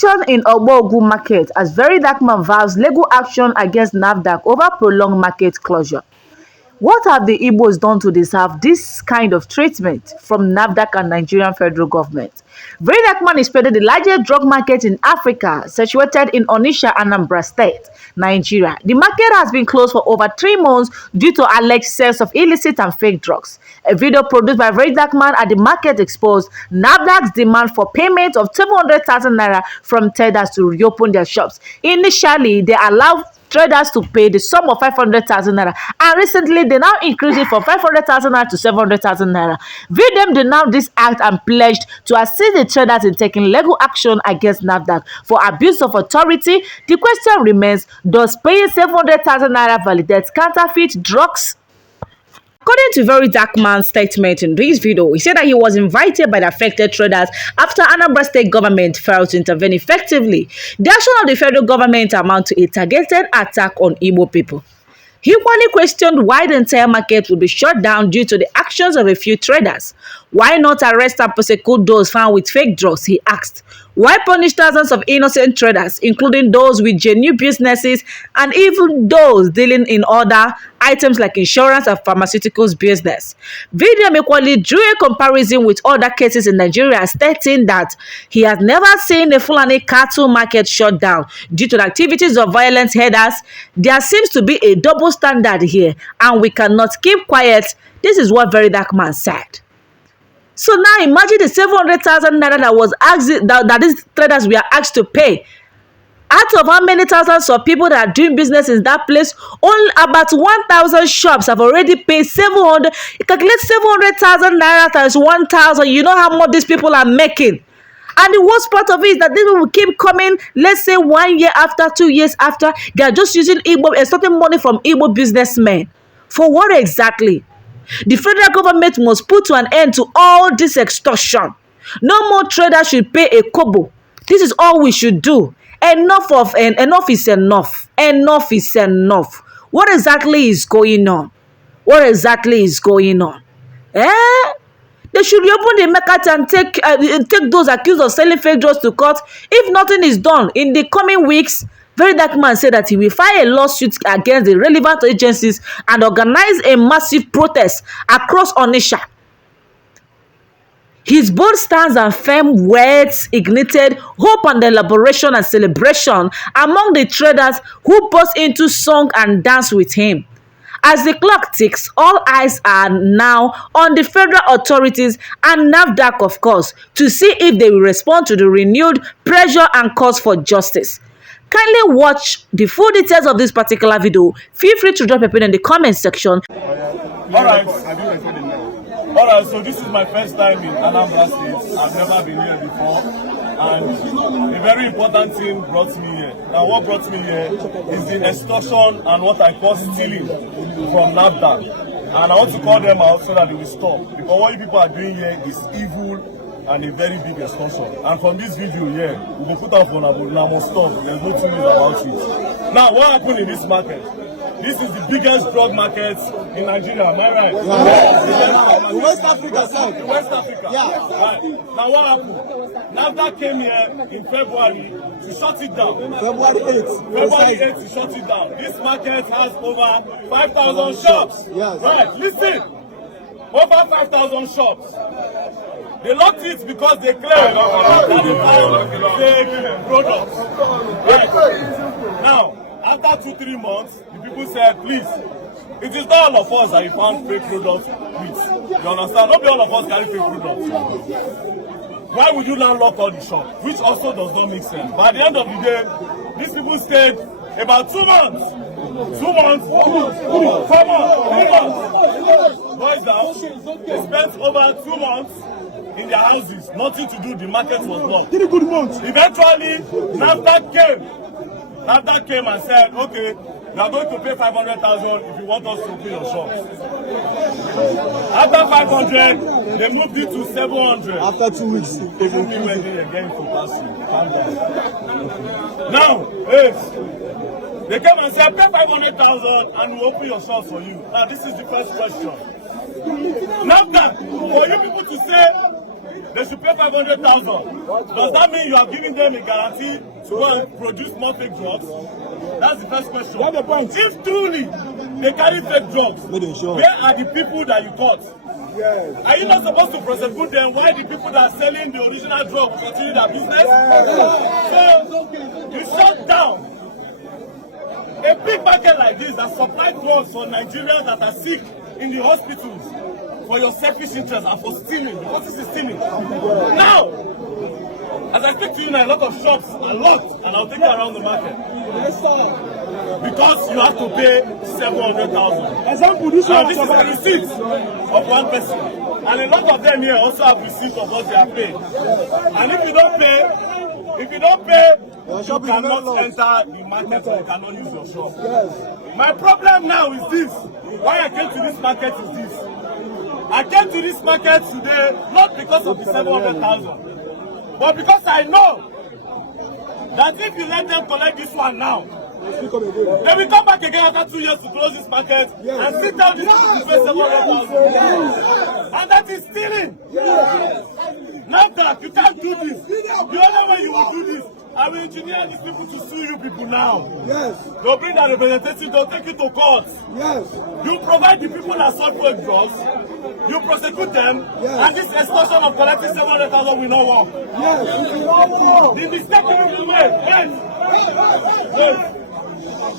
In Ogbogu market as Verydarkman vows legal action against Nafdac over prolonged market closure. What have the Igbos done to deserve this kind of treatment from Nafdac and Nigerian federal government? Verydarkman is the largest drug market in Africa, situated in Onitsha, Anambra State, Nigeria. The market has been closed for over 3 months due to alleged sales of illicit and fake drugs. A video produced by Verydarkman at the market exposed Nafdac's demand for payment of 700,000 naira from traders to reopen their shops. Initially, they allowed traders to pay the sum of 500,000 naira, and recently they now increased it from 500,000 naira to 700,000 naira. VDM denounced this act and pledged to assist the traders in taking legal action against Nafdac for abuse of authority. The question remains, does paying 700,000 naira validate counterfeit drugs? According to Verydarkman's statement in this video, he said that he was invited by the affected traders after Anambra State government failed to intervene effectively. The action of the federal government amounts to a targeted attack on Igbo people. He equally questioned why the entire market would be shut down due to the actions of a few traders. Why not arrest and prosecute those found with fake drugs, he asked. Why punish thousands of innocent traders, including those with genuine businesses and even those dealing in other items like insurance and pharmaceuticals business? VDM equally drew a comparison with other cases in Nigeria, stating that he has never seen a Fulani cattle market shut down due to the activities of violent headers. There seems to be a double standard here, and we cannot keep quiet. This is what Verydarkman said. So now imagine the 700,000 naira that was asked, that these traders were asked to pay. Out of how many thousands of people that are doing business in that place, only about 1,000 shops have already paid 700. You calculate 700,000 naira times 1,000. You know how much these people are making. And the worst part of it is that these people will keep coming, let's say 1 year after, 2 years after. They are just using Igbo, extorting money from Igbo businessmen. For what exactly? The federal government must put an end to all this extortion. No more traders should pay a kobo. This is all we should do. Enough is enough. Enough is enough. What exactly is going on? What exactly is going on? They should reopen the market and take those accused of selling fake drugs to court. If nothing is done in the coming weeks, Verydarkman said that he will file a lawsuit against the relevant agencies and organize a massive protest across Onitsha. His bold stance and firm words ignited hope and elaboration and celebration among the traders who burst into song and dance with him. As the clock ticks, all eyes are now on the federal authorities and Nafdac, of course, to see if they will respond to the renewed pressure and calls for justice. Kindly watch the full details of this particular video. Feel free to drop a pin in the comment section. Alright, so this is my first time in Anambra State. I've never been here before. And a very important thing brought me here. Now what brought me here is the extortion and what I call stealing from Nafdac. And I want to call them out so that they will stop. Because what you people are doing here is evil and a very big extortion. And from this video here, we will put out for now must stop. There's no two ways about it. Now, what happened in this market? This is the biggest drug market in Nigeria, am I right? Yeah. West Africa, South. West Africa. Yeah. Right. Now what happened? Nafdac came here in February to shut it down. February 8th. February 8th to shut it down. This market has over 5,000 shops. Yes. Right, listen. Over 5,000 shops. They locked it because they claim that they found fake products. Right. Now, after 2-3 months, the people said, please, it is not all of us that you found fake products with. You understand? Not all of us carry fake products. Why would you now lock all the shops? Which also does not make sense. But at the end of the day, these people stayed about 2 months. 2 months, 4 months, 3 months. Boys down, they spent over 2 months in their houses. Nothing to do, the market was locked. 3 good months. Eventually, Nafdac came. Nafdac came and said, okay, we are going to pay 500,000 if you want us to open your shops. After 500, they moved it to 700. After 2 weeks, even me went in again for passing. Calm down. Now, yes, they came and said, pay 500,000 and we'll open your shops for you. Now, this is the first question. Nafdac, for you people to say they should pay 500,000. Does that mean you are giving them a guarantee to go and produce more fake drugs? That's the first question. If truly they carry fake drugs, where are the people that you caught? Yes. Are you not supposed to prosecute them? Why the people that are selling the original drug continue their business? Yes. So you shut down a big market like this that supply drugs for Nigerians that are sick in the hospitals for your selfish interest and for stealing, because this is stealing. Now, as I speak to you now, a lot of shops, and I'll take you around the market. Because you have to pay 700,000. Example, this is a receipt of one person. And a lot of them here also have receipts of what they are paying. And if you don't pay, you cannot enter the market or you cannot use your shop. Yes. My problem now is this. Why I came to this market is this. I came to this market today not because of the 700,000, but because I know that if you let them collect this one now, they will come back again after 2 years to close this market and sit down this to pay 700,000. And that is stealing. Nafdac, you can't do this. The only way you will do this, I will engineer these people to sue you people now. Yes. They'll bring their representative, they'll take you to court. Yes. You provide the people that sold fake drugs, you prosecute them, and this extortion of collecting 700,000 will not work. Yes, it will not work. The mistake you will make, wait.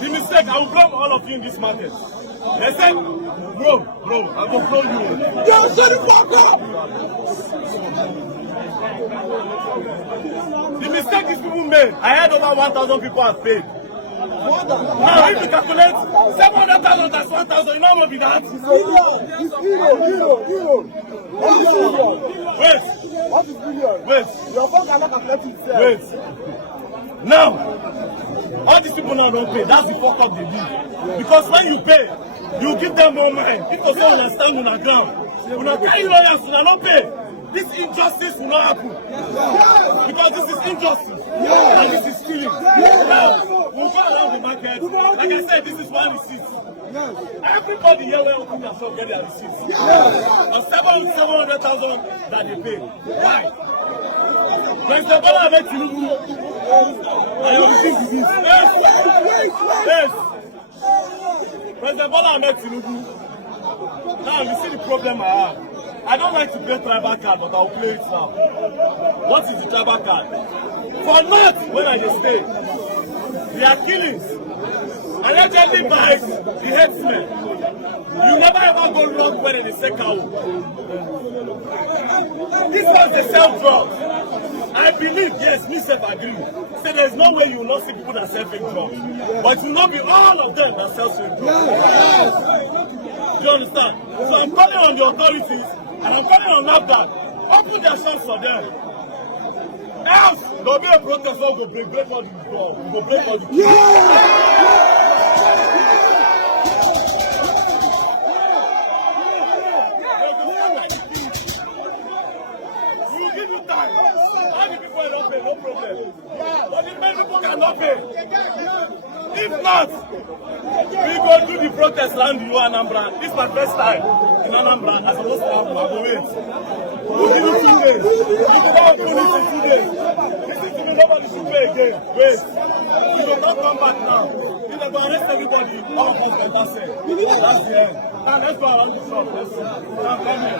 The mistake, I will blame all of you in this market. They said, bro, I will blow you. Yeah, shut the fuck up! The mistake these people made, I had over 1,000 people have paid. Now, if you calculate 700,000 times 1,000, you know what will be that? Wait. What is billion? Wait. Your phone cannot calculate itself. Wait. Now, all these people now don't pay. That's the fuck up they do. Because when you pay, you give them no mind. People don't understand on the ground. When I carry lawyers, you don't pay. This injustice will not happen. Because this is injustice. And this is stealing. Now, we'll go around the market. Like I said, this is one receipt. Everybody here will open their shop, get their receipts. And 700,000 that they pay. Why? President Bola Ahmed Tinubu, I am thinking this. Yes. President Bola Ahmed Tinubu. Now you see the problem I have. I don't like to play tribal card, but I'll play it now. What is the tribal card? For north, when I just stay, there are killings. Allegedly by the headsmen. You never ever go wrong when they say cow. This was the sell drugs. I believe, yes, me self agree. So there's no way you will not see people that sell fake drugs. But it will not be all of them that sell fake drugs. Do you understand? So I'm calling on the authorities and I'm calling on Nafdac. Open their shops for them. Else, there'll be a protest that will break all the doors. Will break all the doors. All the people don't pay, no problem. But the many people cannot pay. If not, we go do the protest land in Anambra. This is my first time in Anambra. I'm supposed to have my wait. We'll give you 2 days. You can't do this in 2 days. Listen to me, nobody should pay again. Wait. We will not come back now. If they go arrest everybody, all of us better say. That's the end. Now let's go around the shop. Let's see. Now come here.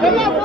Video